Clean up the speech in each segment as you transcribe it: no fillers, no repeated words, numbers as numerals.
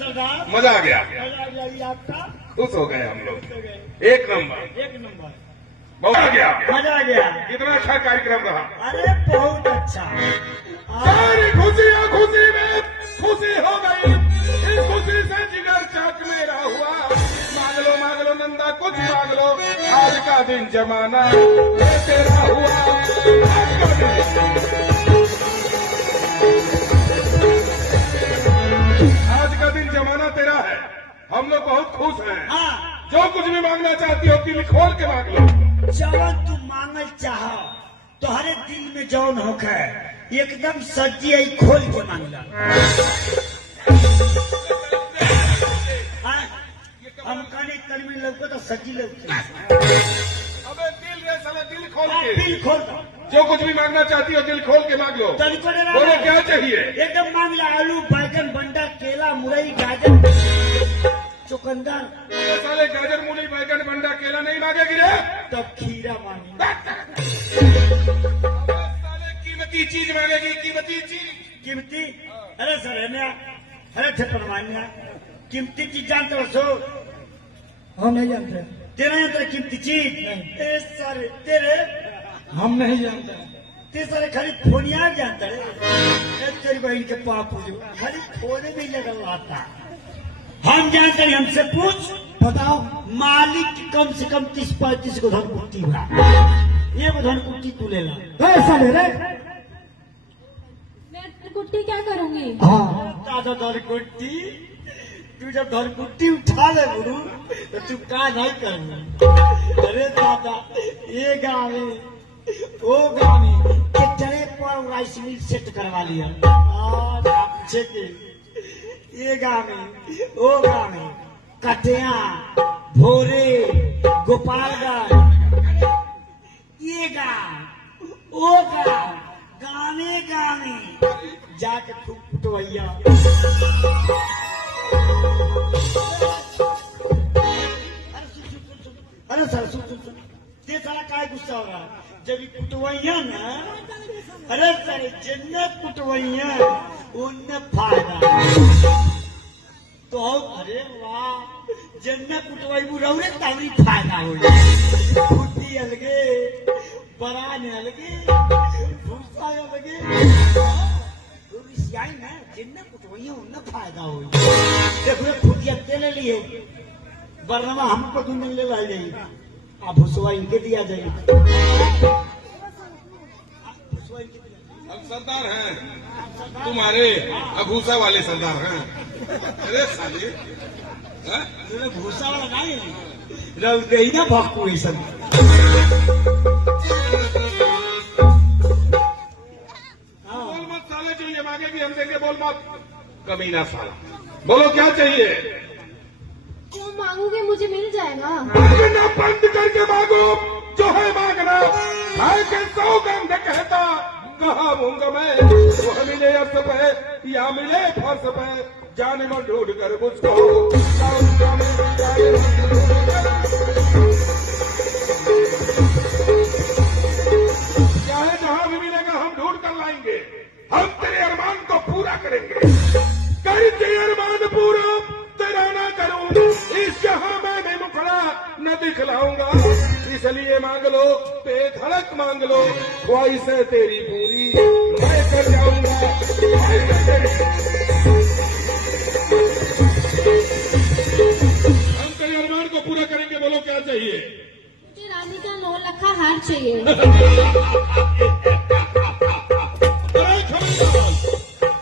सरदार, मजा आ गया, मजा आ गया ये आपका। खुश हो गए हम लोग। एक नंबर, एक नंबर, बहुत आ गया, मजा आ गया। कितना अच्छा कार्यक्रम रहा। अरे बहुत अच्छा। सारी खुशियाँ खुशी में खुशी हो गई। इस खुशी से जिगर चाक मेरा हुआ। मांग लो नंदा कुछ मांग लो, आज का दिन जमाना ये तेरा हुआ। आज का दिन जमाना तेरा है। हम लोग बहुत खुश हैं। हाँ, जो कुछ भी मांगना चाहती हो दिल खोल के मांग लो। जवन तू मांगल चाह तोहरे दिल में जौन होखे एकदम सच्ची आई खोल के मांगला। हाँ, हम कहने कर्मी लोग को तो सच्ची लोग। अबे दिल रे साला, दिल खोल के, दिल खोल दो। जो कुछ भी मांगना चाहती हो दिल खोल के मांग लो। तनिको देना बोलो क्या चाहिए। एकदम मांग ला। आलू, बैगन, बंडा, केला, मुरई, गाजर, चुकंदर। ये साले गाजर मूली बैगन बंडा केला नहीं मांगेगी रे। तब खीरा मांगी। साले कीमती चीज मांगेगी, कीमती चीज। कीमती? अरे सर है ना, अरे ठप्पर मानिया कीमती चीज जानते हो सो? हम नहीं जानते। तेरा यहाँ कीमती चीज नहीं। सारे तेरे हम नहीं जानते। ते सारे खाली फोनिया जानते रे। तेरी बहन के पाप जो खाली फोने में लगा आता। हम जानते हैं, हमसे पूछ। बताओ मालिक कम से कम 30-35 को धनकुट्टी हुआ। ये को धनकुट्टी तू ले ला। पैसा ले रहे। मैं धनकुट्टी क्या करूंगी? हाँ, दादा धनकुट्टी तू जब धनकुट्टी उठा ले गुरु तो तू का नहीं करना। अरे दादा ये गाँव में वो गाँव में ट्रैक्टरे पर राइस मिल सेट करवा लिया। पूछे के ये गाँव में वो गाँव में कटिया, भोरे, गोपालगंज, ये गाँव वो गाँव, गाने गाने जाके खूब कुटवैया। अरे सर सुन सुन सुन, ये सारा काय गुस्सा हो रहा। जब कुटवैया ना, अरे सर जिन्ने कुटवैया उनने फायदा। तो अरे वाह, जिन्ने कुटवैबू रौरे तभी फायदा हो। फुटी अलगे, बरान अलगे, भूसा अलगे। सियाई ना जिन्ने कुटवैया उनने फायदा हो। देखो फुटिया तेले लिए बरनमा हमको तुमने ले लाई जाएगी। आप भुसवा इनके दिया जाएगी। हम सरदार हैं, तुम्हारे अभूसा वाले सरदार हैं। अरे साले भूसा वाला नहीं रौदे ही ना भक्कू ये सब। बोल मत साले, जो ये मांगेगी हम देंगे। बोल मत कमीना साला। बोलो क्या चाहिए। जो मांगोगे मुझे मिल जाएगा। मांगना बंद करके मांगो, जो है मांगना। है के 100 गंध कहता कहा मूंगा मैं। वह मिले अर्थ पे या मिले फर्श पे, जाने में ढूंढ कर मुझको। चाहे जहां भी मिलेगा हम ढूंढ कर लाएंगे। हम तेरे अरमान को पूरा करेंगे। करते अरमान पूरा तेरा ना करूं, इस जहां में भी मुखड़ा न दिखलाऊंगा। इसलिए मांग लो, बेधड़क मांग लो, ख्वाहिशें तेरी पूरी मैं कर जाऊंगा। हम तेरे अरमान को पूरा करेंगे। बोलो क्या चाहिए। मुझे रानी का 9 लखा हार चाहिए।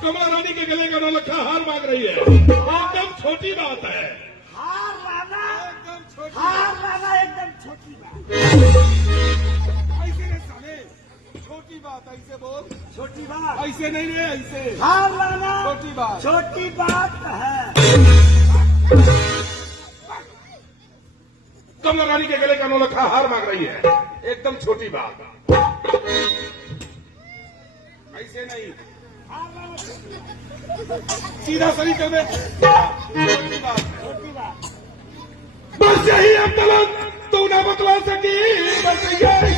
कमला रानी के गले का 9 लखा हार मांग रही है। एकदम छोटी बात है। हार लाना एकदम छोटी बात। ऐसे रे साले, छोटी बात ऐसे बोल। छोटी बात ऐसे नहीं रे, ऐसे। हार लाना छोटी बात है। कमला रानी के गले का 9 लखा हार मांग रही है। एकदम छोटी बात। ऐसे नहीं, सीधा सही कर दे। छोटी बात बस यही अब तलक तू ना बतला सकी। बस यही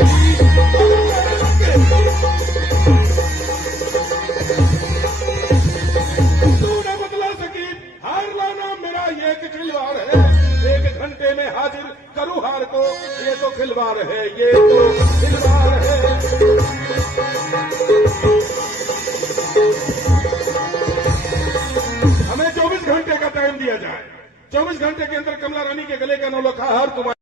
तू ना बतला सकी। हार लाना खिलवाड़ है, ये तो खिलवाड़ है। हमें 24 घंटे का टाइम दिया जाए, 24 घंटे के अंदर कमला रानी के गले का नौलखा हार तुम्हारे